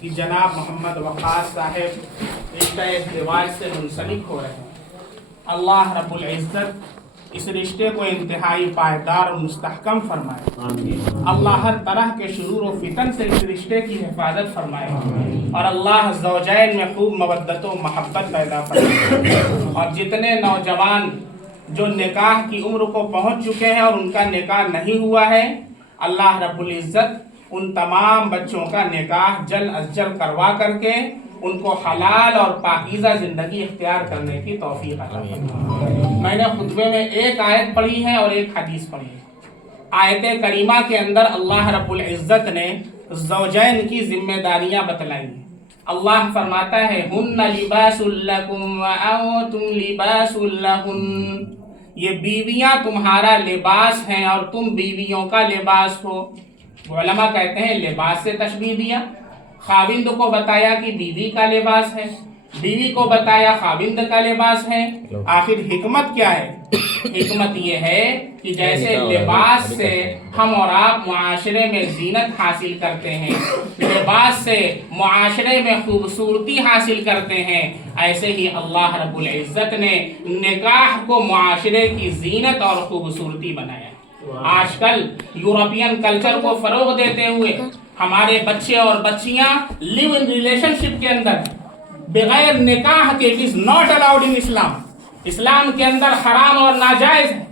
کہ جناب محمد وقاص صاحب رشتہ ازدواج سے منسلک ہو رہے ہیں۔ اللہ رب العزت اس رشتے کو انتہائی پائیدار اور مستحکم فرمائے۔ اللہ ہر طرح کے شرور و فتن سے اس رشتے کی حفاظت فرمائے، اور اللہ زوجین میں خوب مودت و محبت پیدا فرمائے۔ اور جتنے نوجوان جو نکاح کی عمر کو پہنچ چکے ہیں اور ان کا نکاح نہیں ہوا ہے، اللہ رب العزت ان تمام بچوں کا نکاح جلد از جلد کروا کر کے ان کو حلال اور پاکیزہ زندگی اختیار کرنے کی توفیق عطا فرمائے۔ میں نے خطبے میں ایک آیت پڑھی ہے اور ایک حدیث پڑھی ہے۔ آیت کریمہ کے اندر اللہ رب العزت نے زوجین کی ذمہ داریاں بتلائی ہیں۔ اللہ فرماتا ہے ہن لباس لکم وانتم لباس لہن، یہ بیویاں تمہارا لباس ہیں اور تم بیویوں کا لباس ہو۔ علماء کہتے ہیں لباس سے تشبیہ دیا، خاوند کو بتایا کہ بیوی کا لباس ہے، بیوی کو بتایا خاوند کا لباس ہے۔ آخر حکمت کیا ہے؟ حکمت یہ ہے کہ جیسے لباس سے ہم اور آپ معاشرے میں زینت حاصل کرتے ہیں، لباس سے معاشرے میں خوبصورتی حاصل کرتے ہیں، ایسے ہی اللہ رب العزت نے نکاح کو معاشرے کی زینت اور خوبصورتی بنایا۔ آج کل یورپین کلچر کو فروغ دیتے ہوئے ہمارے بچے اور بچیاں لیو ان ریلیشن شپ کے اندر بغیر نکاح کے، it is not allowed in Islam, Islam کے اندر حرام اور ناجائز ہے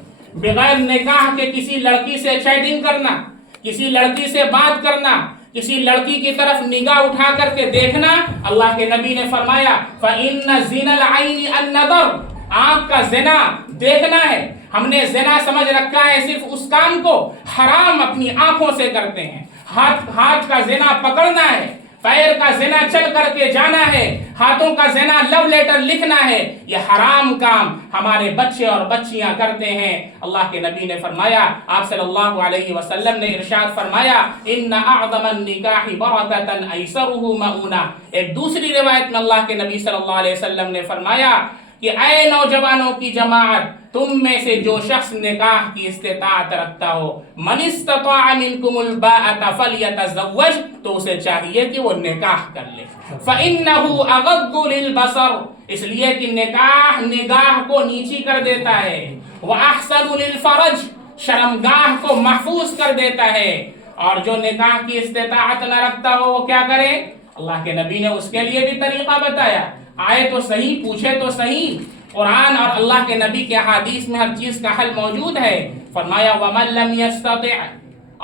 بغیر نکاح کے کسی لڑکی سے چیٹنگ کرنا، کسی لڑکی سے بات کرنا، کسی لڑکی کی طرف نگاہ اٹھا کر کے دیکھنا۔ اللہ کے نبی نے فرمایا فَإِنَّ زِنَ الْعَيْنِ النَّظَرُ، آنکھ کا زنا دیکھنا ہے۔ ہم نے زنا سمجھ رکھا ہے صرف اس کام کو حرام اپنی آنکھوں سے کرتے ہیں۔ ہاتھ کا زنا پکڑنا ہے، پیر کا زنا چل کر کے جانا ہے، ہاتھوں کا زنا لو لیٹر لکھنا ہے، یہ حرام کام ہمارے بچے اور بچیاں کرتے ہیں۔ اللہ کے نبی نے فرمایا، آپ صلی اللہ علیہ وسلم نے ارشاد فرمایا ان اعظم النکاح برکۃ ایسرہ مؤونہ۔ ایک دوسری روایت میں اللہ کے نبی صلی اللہ علیہ وسلم نے فرمایا کہ اے نوجوانوں کی جماعت، تم میں سے جو شخص نکاح کی استطاعت رکھتا ہو، من استطاع منکم الباءۃ فلیتزوج، تو اسے چاہیے کہ وہ نکاح کر لے۔ فإنہ اغض للبصر، اس لیے کہ نکاح نگاہ کو نیچی کر دیتا ہے، وأحسن للفرج، شرمگاہ کو محفوظ کر دیتا ہے۔ اور جو نکاح کی استطاعت نہ رکھتا ہو وہ کیا کرے؟ اللہ کے نبی نے اس کے لیے بھی طریقہ بتایا۔ آئے تو صحیح، پوچھے تو صحیح، قرآن اور اللہ کے نبی کے حدیث میں ہر چیز کا حل موجود ہے۔ فرمایا وَمَن لَّمْ يَسْتَطِعْ،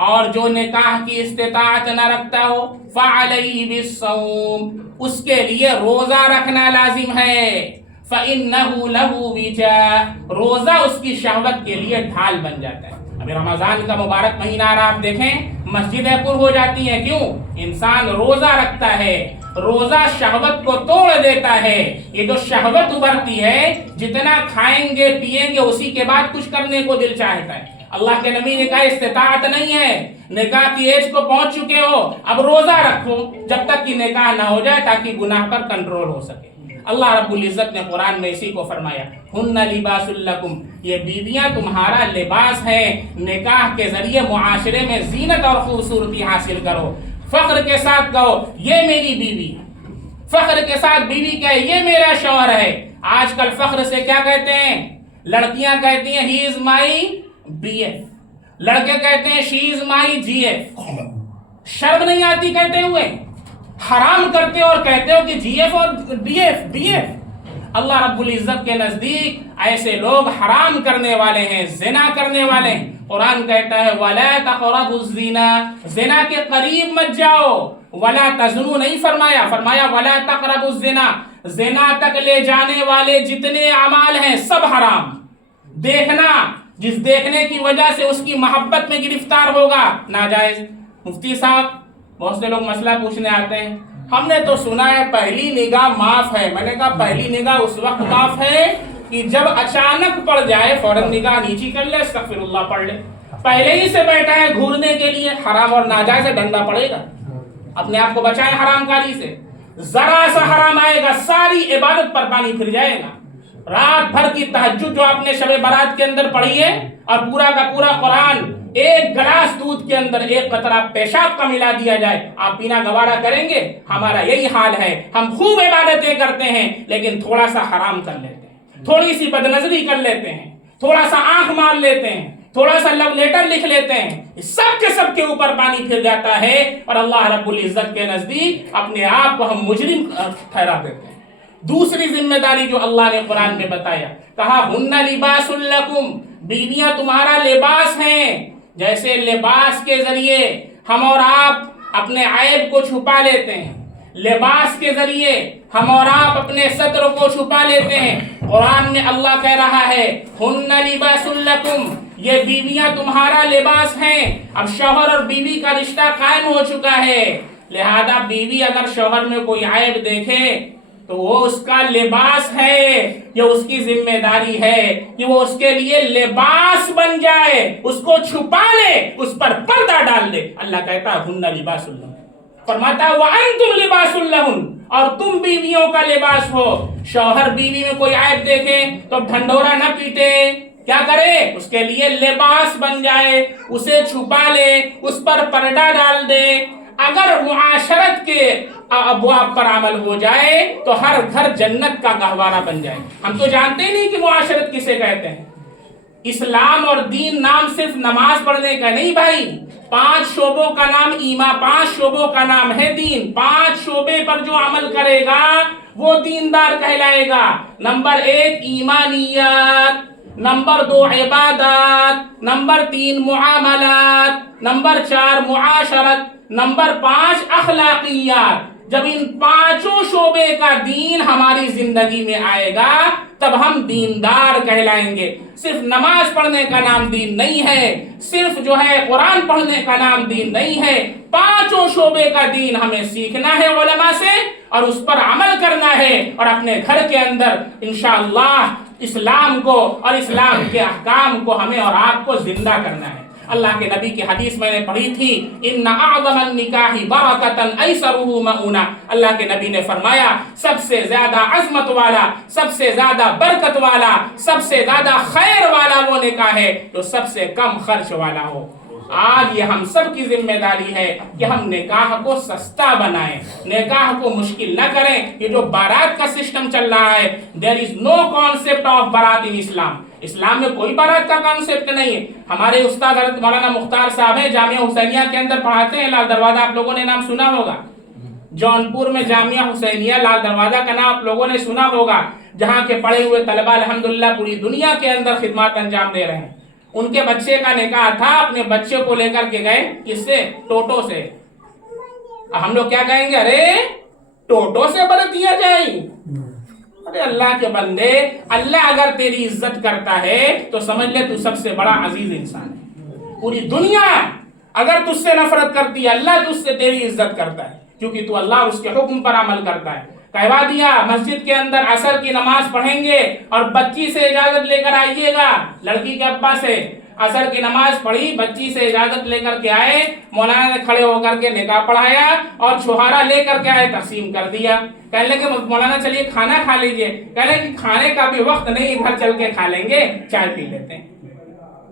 اور جو نکاح کی استطاعت نہ رکھتا ہو فَعَلَيْهِ بِالصَّوْمِ، اس کے لیے روزہ رکھنا لازم ہے۔ فَإِنَّهُ لَهُ وِجَاءٌ، روزہ اس کی شہوت کے لیے ڈھال بن جاتا ہے۔ ابھی رمضان کا مبارک مہینہ آ رہا، آپ دیکھیں مسجدیں پر ہو جاتی ہیں، کیوں؟ انسان روزہ رکھتا ہے، روزہ شہوت کو توڑ دیتا ہے۔ یہ جو شہوت ابھرتی ہے، جتنا کھائیں گے پیئیں گے اسی کے بعد کچھ کرنے کو دل چاہتا ہے۔ اللہ کے نبی نے کہا استطاعت نہیں ہے، نکاح کی ایج کو پہنچ چکے ہو، اب روزہ رکھو جب تک کہ نکاح نہ ہو جائے تاکہ گناہ پر کنٹرول ہو سکے۔ اللہ رب العزت نے قرآن میں اسی کو فرمایا ہن لباس لکم، یہ بیویاں تمہارا لباس ہیں، نکاح کے ذریعے معاشرے میں زینت اور خوبصورتی حاصل کرو، فخر کے ساتھ کہو یہ میری بیوی ہے، فخر کے ساتھ بیوی کہے یہ میرا شوہر ہے۔ آج کل فخر سے کیا کہتے ہیں؟ لڑکیاں کہتی ہیں ہی از مائی بی ایف، لڑکے کہتے ہیں شی از مائی جی ایف۔ شرم نہیں آتی کہتے ہوئے؟ حرام کرتے اور کہتے ہو کہ جی ایف اور بی ایف۔ اللہ رب العزت کے نزدیک ایسے لوگ حرام کرنے والے ہیں، زنا کرنے والے ہیں۔ قرآن کہتا ہے وَلَا تَقْرَبُوا الزِّنَا، زنا کے قریب مت جاؤ، وَلَا تَزْنُوا نہیں فرمایا، فرمایا وَلَا تَقْرَبُوا الزِّنَا، زنا تک لے جانے والے جتنے اعمال ہیں سب حرام۔ دیکھنا، جس دیکھنے کی وجہ سے اس کی محبت میں گرفتار ہوگا، ناجائز۔ مفتی صاحب بہت سے لوگ مسئلہ پوچھنے آتے ہیں، ہم نے تو سنا ہے پہلی نگاہ معاف ہے۔ میں نے کہا پہلی نگاہ اس وقت معاف ہے کہ جب اچانک پڑ جائے فوراً نگاہ نیچی کر لے، استغفر اللہ پڑھ لے۔ پہلے ہی سے بیٹھا ہے گھورنے کے لیے، حرام اور ناجائز سے ڈنڈا پڑے گا۔ اپنے آپ کو بچائیں حرام کاری سے، ذرا سا حرام آئے گا ساری عبادت پر پانی پھر جائے گا۔ رات بھر کی تہجد جو آپ نے شب برات کے اندر پڑھی ہے اور پورا کا پورا قرآن ایک گلاس دودھ کے اندر ایک قطرہ پیشاب کا ملا دیا جائے، آپ پینا گوارا کریں گے؟ ہمارا یہی حال ہے، ہم خوب عبادتیں کرتے ہیں لیکن تھوڑا سا حرام کر لیتے ہیں، تھوڑی سی بدنظری کر لیتے ہیں، تھوڑا سا آنکھ مار لیتے ہیں، تھوڑا سا لو لیٹر لکھ لیتے ہیں، سب کے اوپر پانی پھر جاتا ہے اور اللہ رب العزت کے نزدیک اپنے آپ کو ہم مجرم ٹھہرا دیتے ہیں۔ دوسری ذمہ داری جو اللہ نے قرآن میں بتایا، کہا ہن لباس لکم، بیویاں تمہارا لباس ہیں۔ جیسے لباس کے ذریعے ہم اور آپ اپنے عیب کو چھپا لیتے ہیں، لباس کے ذریعے ہم اور آپ اپنے ستر کو چھپا لیتے ہیں، قرآن میں اللہ کہہ رہا ہے ہن لباس لکم، یہ بیویاں تمہارا لباس ہیں۔ اب شوہر اور بیوی کا رشتہ قائم ہو چکا ہے، لہذا بیوی اگر شوہر میں کوئی عیب دیکھے تو وہ اس کا لباس ہے، یہ اس کی ذمہ داری ہے کہ وہ اس کے لیے لباس بن جائے، اس کو چھپا لے، اس پر پردہ ڈال دے۔ اللہ کہتا ہے ہن لباس لہن، فرماتا ہے وَأَنْتُمْ لِبَاسٌ لَهُنْ، اور تم بیویوں کا لباس ہو۔ شوہر بیوی میں کوئی عیب دیکھے تو ڈھنڈورا نہ پیٹے، کیا کرے؟ اس کے لیے لباس بن جائے، اسے چھپا لے، اس پر پردہ ڈال دے۔ اگر معاشرت کے ابواب پر عمل ہو جائے تو ہر گھر جنت کا گہوارہ بن جائے۔ ہم تو جانتے ہی نہیں کہ معاشرت کسے کہتے ہیں۔ اسلام اور دین نام صرف نماز پڑھنے کا نہیں بھائی، 5 شعبوں کا نام ایمان، 5 شعبوں کا نام ہے دین۔ 5 شعبے پر جو عمل کرے گا وہ دیندار کہلائے گا۔ نمبر 1 ایمانیات، نمبر 2 عبادات، نمبر 3 معاملات، نمبر 4 معاشرت، نمبر 5 اخلاقیات۔ جب ان 5 شعبے کا دین ہماری زندگی میں آئے گا تب ہم دیندار کہلائیں گے۔ صرف نماز پڑھنے کا نام دین نہیں ہے، صرف جو ہے قرآن پڑھنے کا نام دین نہیں ہے، 5 شعبے کا دین ہمیں سیکھنا ہے علماء سے اور اس پر عمل کرنا ہے، اور اپنے گھر کے اندر انشاءاللہ اسلام کو اور اسلام کے احکام کو ہمیں اور آپ کو زندہ کرنا ہے۔ اللہ کے نبی کی حدیث میں نے پڑھی تھی، ان اعظم النکاح برکۃ ایسرہ مؤونہ، اللہ کے نبی نے فرمایا سب سے زیادہ عظمت والا، سب سے زیادہ برکت والا، سب سے زیادہ خیر والا وہ نکاح ہے جو سب سے کم خرچ والا ہو۔ آج یہ ہم سب کی ذمہ داری ہے کہ ہم نکاح کو سستا بنائیں، نکاح کو مشکل نہ کریں۔ یہ جو بارات کا سسٹم چل رہا ہے، there is no concept of بارات in اسلام، اسلام میں کوئی بارات کا کانسیپٹ نہیں ہے۔ ہمارے استاد حضرت مولانا مختار صاحب ہیں، جامعہ حسینیہ کے اندر پڑھاتے ہیں، لال دروازہ آپ لوگوں نے نام سنا ہوگا، جونپور میں جامعہ حسینیہ لال دروازہ کا نام آپ لوگوں نے سنا ہوگا، جہاں کے پڑھے ہوئے طلبہ الحمدللہ پوری دنیا کے اندر خدمات انجام دے رہے ہیں۔ ان کے بچے کا نکاح تھا، اپنے بچے کو لے کر کے گئے، کس سے؟ ٹوٹو سے۔ ہم لوگ کیا کہیں گے؟ ارے ٹوٹو سے برتیا جائیں؟ ارے اللہ کے بندے، اللہ اگر تیری عزت کرتا ہے تو سمجھ لے تو سب سے بڑا عزیز انسان ہے۔ پوری دنیا اگر تجھ سے نفرت کرتی ہے، اللہ تجھ سے تیری عزت کرتا ہے، کیونکہ تو اللہ اس کے حکم پر عمل کرتا ہے۔ کہوا دیا مسجد کے اندر عصر کی نماز پڑھیں گے اور بچی سے اجازت لے کر آئیے گا، لڑکی کے ابا سے۔ عصر کی نماز پڑھی، بچی سے اجازت لے کر کے آئے، مولانا نے کھڑے ہو کر کے نکاح پڑھایا اور چھہارا لے کر کے آئے، تقسیم کر دیا۔ کہنے لگے مولانا چلیے کھانا کھا لیجئے، کہنے لگے کھانے کا بھی وقت نہیں، گھر چل کے کھا لیں گے، چائے پی لیتے ہیں۔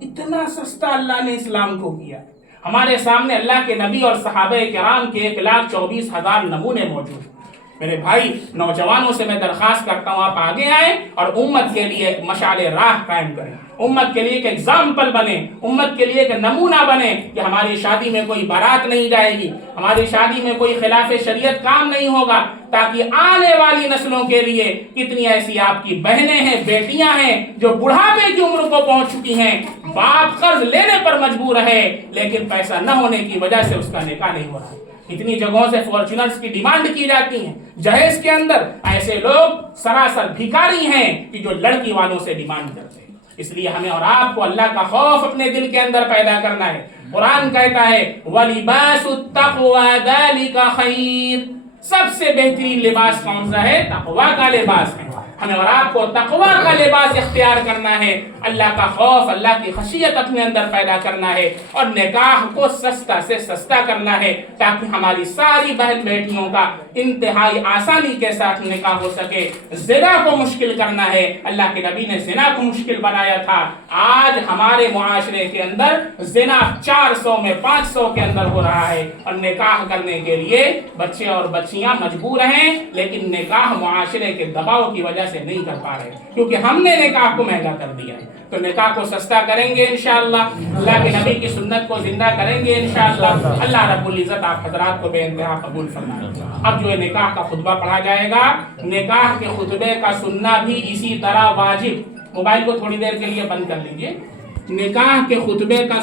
اتنا سستا اللہ نے اسلام کو کیا۔ ہمارے سامنے اللہ کے نبی اور صحابہ کرام کے 1,24,000 نمونے موجود ہیں۔ میرے بھائی نوجوانوں سے میں درخواست کرتا ہوں آپ آگے آئیں اور امت کے لیے ایک مشعل راہ قائم کریں، امت کے لیے ایک ایگزامپل بنے، امت کے لیے ایک نمونہ بنے کہ ہماری شادی میں کوئی بارات نہیں جائے گی، ہماری شادی میں کوئی خلاف شریعت کام نہیں ہوگا، تاکہ آنے والی نسلوں کے لیے کتنی ایسی آپ کی بہنیں ہیں، بیٹیاں ہیں جو بڑھاپے کی عمر کو پہنچ چکی ہیں، باپ قرض لینے پر مجبور ہے لیکن پیسہ نہ ہونے کی وجہ سے اس کا نکاح نہیں ہو رہا ہے۔ اتنی جگہوں سے فارچونرز کی ڈیمانڈ کی جاتی ہیں، جہیز کے اندر ایسے لوگ سراسر بھیکاری ہیں کہ جو لڑکی والوں سے ڈیمانڈ کرتے ہیں۔ اس لیے ہمیں اور آپ کو اللہ کا خوف اپنے دل کے اندر پیدا کرنا ہے۔ قرآن کہتا ہے وَلِبَاسُ التَّقْوَى ذَلِكَ خَيْرٌ، سب سے بہترین لباس کون سا ہے؟ تقویٰ کا لباس ہے۔ ہمیں اور آپ کو تقوی کا لباس اختیار کرنا ہے، اللہ کا خوف، اللہ کی خشیت اپنے اندر پیدا کرنا ہے، اور نکاح کو سستا سے سستا کرنا ہے تاکہ ہماری ساری بہن بیٹیوں کا انتہائی آسانی کے ساتھ نکاح ہو سکے۔ زنا کو مشکل کرنا ہے، اللہ کے نبی نے زنا کو مشکل بنایا تھا۔ آج ہمارے معاشرے کے اندر زنا 400 میں 500 کے اندر ہو رہا ہے، اور نکاح کرنے کے لیے بچے اور بچیاں مجبور ہیں، لیکن نکاح معاشرے کے دباؤ کی وجہ سے نہیں کر پا رہے کیونکہ ہم نے نکاح کو مہنگا کر دیا ہے۔ تو نکاح کو سستا کریں گے انشاءاللہ، اللہ کے نبی کی سنت کو زندہ کریں گے انشاءاللہ، اللہ رب العزت آپ حضرات کو بے انتہا قبول فرمائے۔ اب جو نکاح کا خطبہ پڑھا جائے گا، نکاح کے خطبے کا سننا بھی اسی طرح واجب، موبائل کو تھوڑی دیر کے لیے بند کر لیجئے، نکاح کے خطبے کا